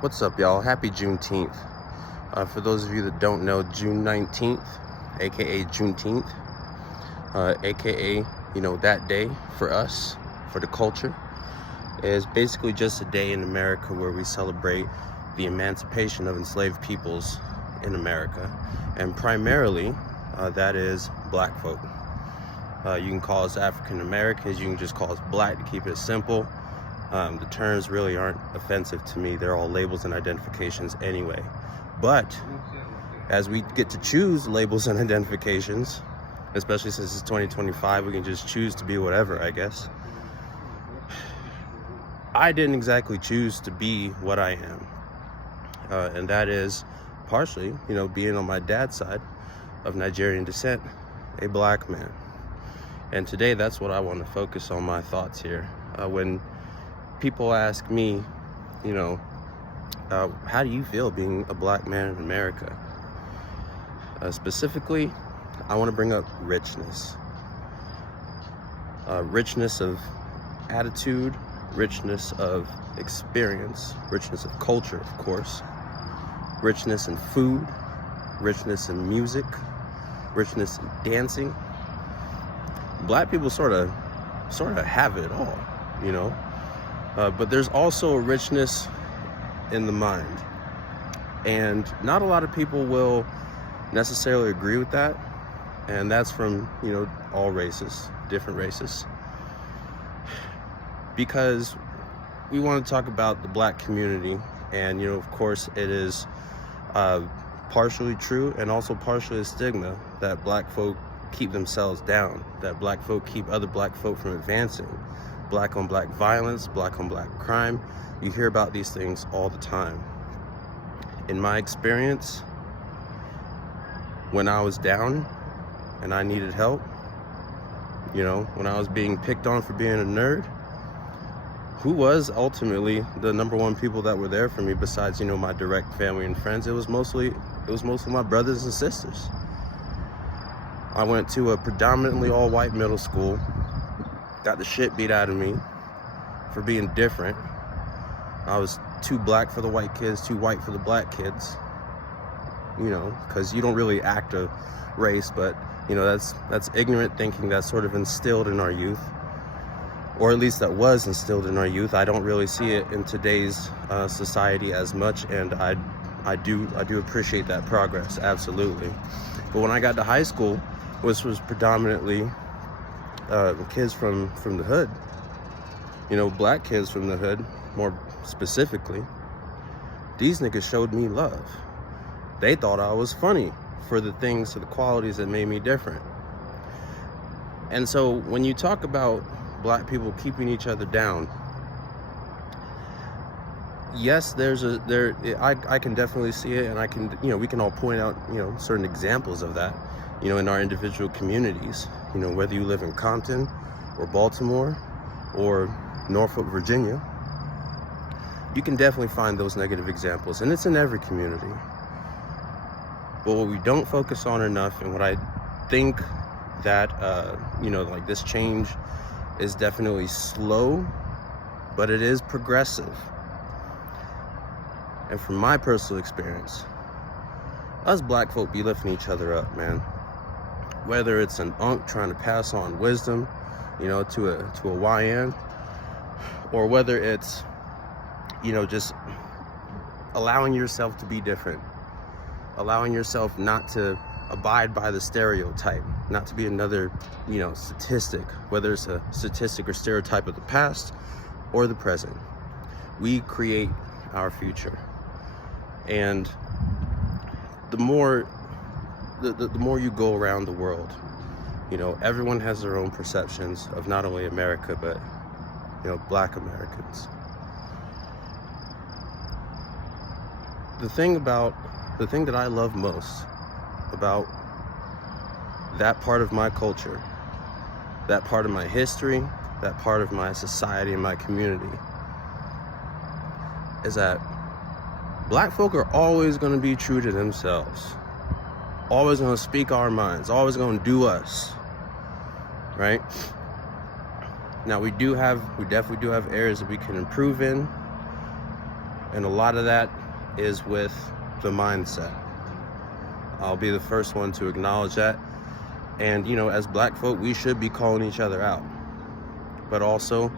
What's up, y'all? Happy Juneteenth. For those of you that don't know, June 19th, aka Juneteenth, aka, that day for us, for the culture, is basically just a day in America where we celebrate the emancipation of enslaved peoples in America. And primarily, that is black folk. You can call us African Americans, you can just call us black to keep it simple. The terms really aren't offensive to me. They're all labels and identifications anyway. But as we get to choose labels and identifications, especially since it's 2025, we can just choose to be whatever, I guess. I didn't exactly choose to be what I am. And that is partially, being on my dad's side of Nigerian descent, a black man. And today, that's what I want to focus on my thoughts here. When people ask me, how do you feel being a black man in America? Specifically, I want to bring up richness. Richness of attitude, richness of experience, richness of culture, of course, richness in food, richness in music, richness in dancing. Black people sort of have it all, but there's also a richness in the mind, and not a lot of people will necessarily agree with that, and that's from all races, different races, because we want to talk about the black community, and of course it is partially true and also partially a stigma that black folk keep themselves down, that black folk keep other black folk from advancing. Black on black violence, black on black crime. You hear about these things all the time. In my experience, when I was down and I needed help, when I was being picked on for being a nerd, who was ultimately the number one people that were there for me besides, my direct family and friends? It was mostly my brothers and sisters. I went to a predominantly all-white middle school, got the shit beat out of me for being different. I was too black for the white kids, too white for the black kids, because you don't really act a race, but that's ignorant thinking that's sort of instilled in our youth, or at least that was instilled in our youth. I don't really see it in today's society as much, and I do appreciate that progress, absolutely. But when I got to high school, which was predominantly kids from the hood, black kids from the hood, more specifically, these niggas showed me love. They thought I was funny for the qualities that made me different. And so when you talk about black people keeping each other down, yes, I can definitely see it, and I can, we can all point out, certain examples of that, in our individual communities, whether you live in Compton or Baltimore or Norfolk, Virginia, you can definitely find those negative examples, and it's in every community. But what we don't focus on enough, and what I think that, this change is definitely slow, but it is progressive. And from my personal experience, us black folk be lifting each other up, man. Whether it's an unk trying to pass on wisdom, to a YN, or whether it's, just allowing yourself to be different, allowing yourself not to abide by the stereotype, not to be another, statistic, whether it's a statistic or stereotype of the past or the present. We create our future. And the more you go around the world, everyone has their own perceptions of not only America, but, black Americans. The thing that I love most about that part of my culture, that part of my history, that part of my society and my community, is that black folk are always going to be true to themselves, always going to speak our minds, always going to do us, right? Now we definitely do have areas that we can improve in, And a lot of that is with the mindset. I'll be the first one to acknowledge that. And, you know, as black folk, we should be calling each other out. But also,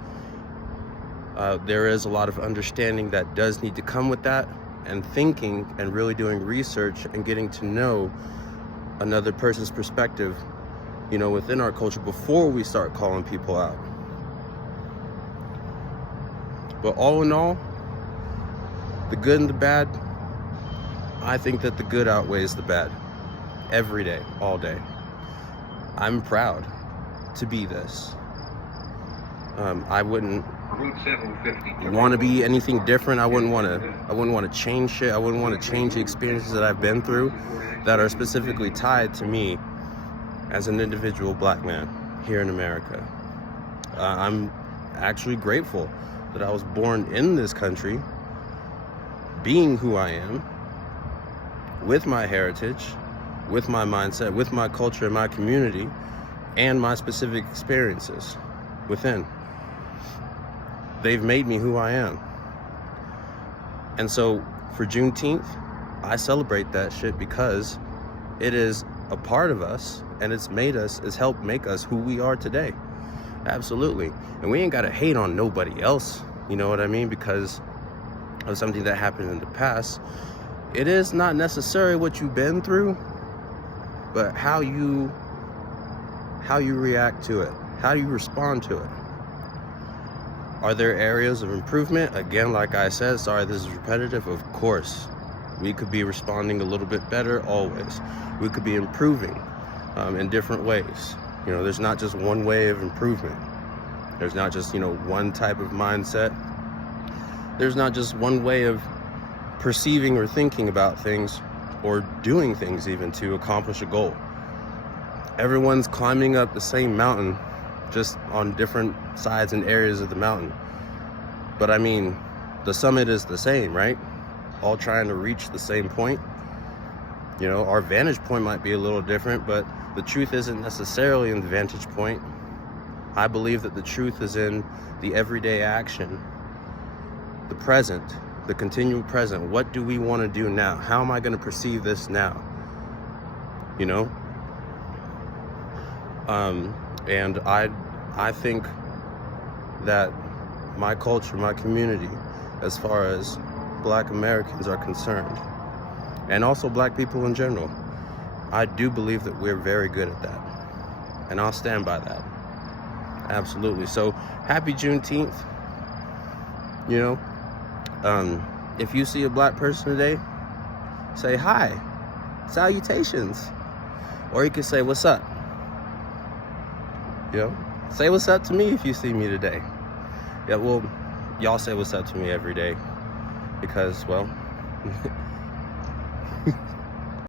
there is a lot of understanding that does need to come with that, and thinking and really doing research and getting to know another person's perspective, you know, within our culture before we start calling people out. But all in all, the good and the bad, I think that the good outweighs the bad every day, all day. I'm proud to be this. I wouldn't want to be anything different. I wouldn't want to change shit. I wouldn't want to change the experiences that I've been through that are specifically tied to me as an individual black man here in America. I'm actually grateful that I was born in this country, being who I am, with my heritage, with my mindset, with my culture and my community, and my specific experiences within. They've made me who I am. And so for Juneteenth, I celebrate that shit because it is a part of us, and it's helped make us who we are today. Absolutely. And we ain't gotta hate on nobody else, you know what I mean? Because of something that happened in the past. It is not necessarily what you've been through, but how you react to it, how you respond to it. Are there areas of improvement? Again, like I said, sorry this is repetitive, of course. We could be responding a little bit better, always. We could be improving in different ways. You know, there's not just one way of improvement. There's not just, you know, one type of mindset. There's not just one way of perceiving or thinking about things or doing things even to accomplish a goal. Everyone's climbing up the same mountain, just on different sides and areas of the mountain. But I mean, the summit is the same, right? All trying to reach the same point. You know, our vantage point might be a little different, but the truth isn't necessarily in the vantage point. I believe that the truth is in the everyday action, the present, the continual present. What do we want to do now? How am I going to perceive this now? You know? And I think that my culture, my community, as far as black Americans are concerned, and also black people in general, I do believe that we're very good at that. And I'll stand by that. Absolutely. So happy Juneteenth. You know, if you see a black person today, say hi, salutations. Or you can say, what's up? You know, say what's up to me if you see me today. Yeah, well, y'all say what's up to me every day because, well,